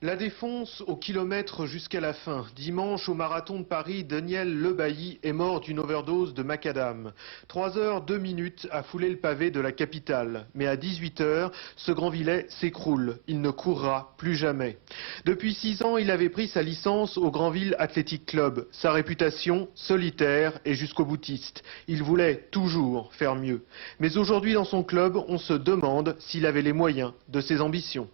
La défonce au kilomètre jusqu'à la fin. Dimanche, au marathon de Paris, Daniel Lebailly est mort d'une overdose de macadam. 3 heures 2 minutes à fouler le pavé de la capitale. Mais à 18 heures, ce Grandvillais s'écroule. Il ne courra plus jamais. Depuis 6 ans, il avait pris sa licence au Granville Athletic Club. Sa réputation, solitaire et jusqu'au boutiste. Il voulait toujours faire mieux. Mais aujourd'hui, dans son club, on se demande s'il avait les moyens de ses ambitions.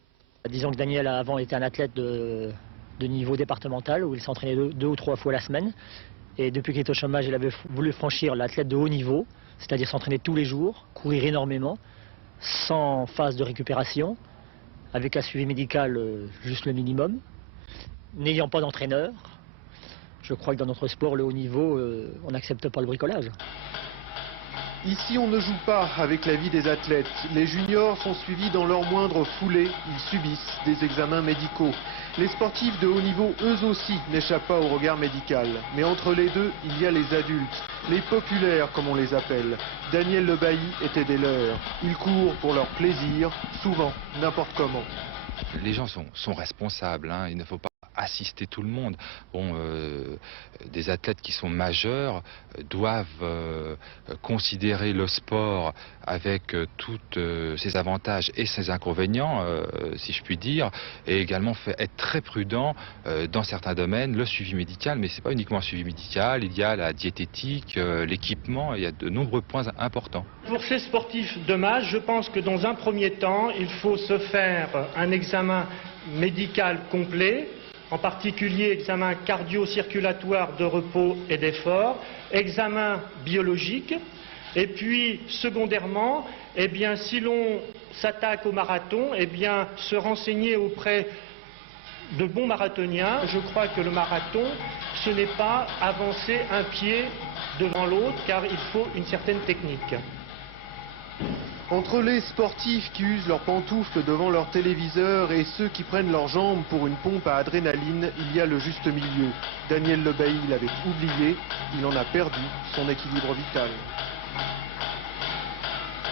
Disons que Daniel a avant été un athlète de niveau départemental où il s'entraînait deux ou trois fois la semaine. Et depuis qu'il est au chômage, il avait voulu franchir l'athlète de haut niveau, c'est-à-dire s'entraîner tous les jours, courir énormément, sans phase de récupération, avec un suivi médical juste le minimum, n'ayant pas d'entraîneur. Je crois que dans notre sport, le haut niveau, on n'accepte pas le bricolage. Ici, on ne joue pas avec la vie des athlètes. Les juniors sont suivis dans leur moindre foulée. Ils subissent des examens médicaux. Les sportifs de haut niveau, eux aussi, n'échappent pas au regard médical. Mais entre les deux, il y a les adultes, les populaires comme on les appelle. Daniel Lebailly était des leurs. Ils courent pour leur plaisir, souvent, n'importe comment. Les gens sont responsables, hein. Il ne faut pas assister tout le monde. Bon, des athlètes qui sont majeurs doivent considérer le sport avec tous ses avantages et ses inconvénients, si je puis dire, et également être très prudent dans certains domaines, le suivi médical, mais c'est pas uniquement le suivi médical, il y a la diététique, l'équipement, il y a de nombreux points importants. Pour ces sportifs de masse, je pense que dans un premier temps, il faut se faire un examen médical complet, en particulier examen cardio-circulatoire de repos et d'effort, examen biologique, et puis secondairement, eh bien, si l'on s'attaque au marathon, eh bien, se renseigner auprès de bons marathoniens. Je crois que le marathon, ce n'est pas avancer un pied devant l'autre, car il faut une certaine technique. Entre les sportifs qui usent leurs pantoufles devant leur téléviseur et ceux qui prennent leurs jambes pour une pompe à adrénaline, il y a le juste milieu. Daniel Lebailly l'avait oublié, il en a perdu son équilibre vital.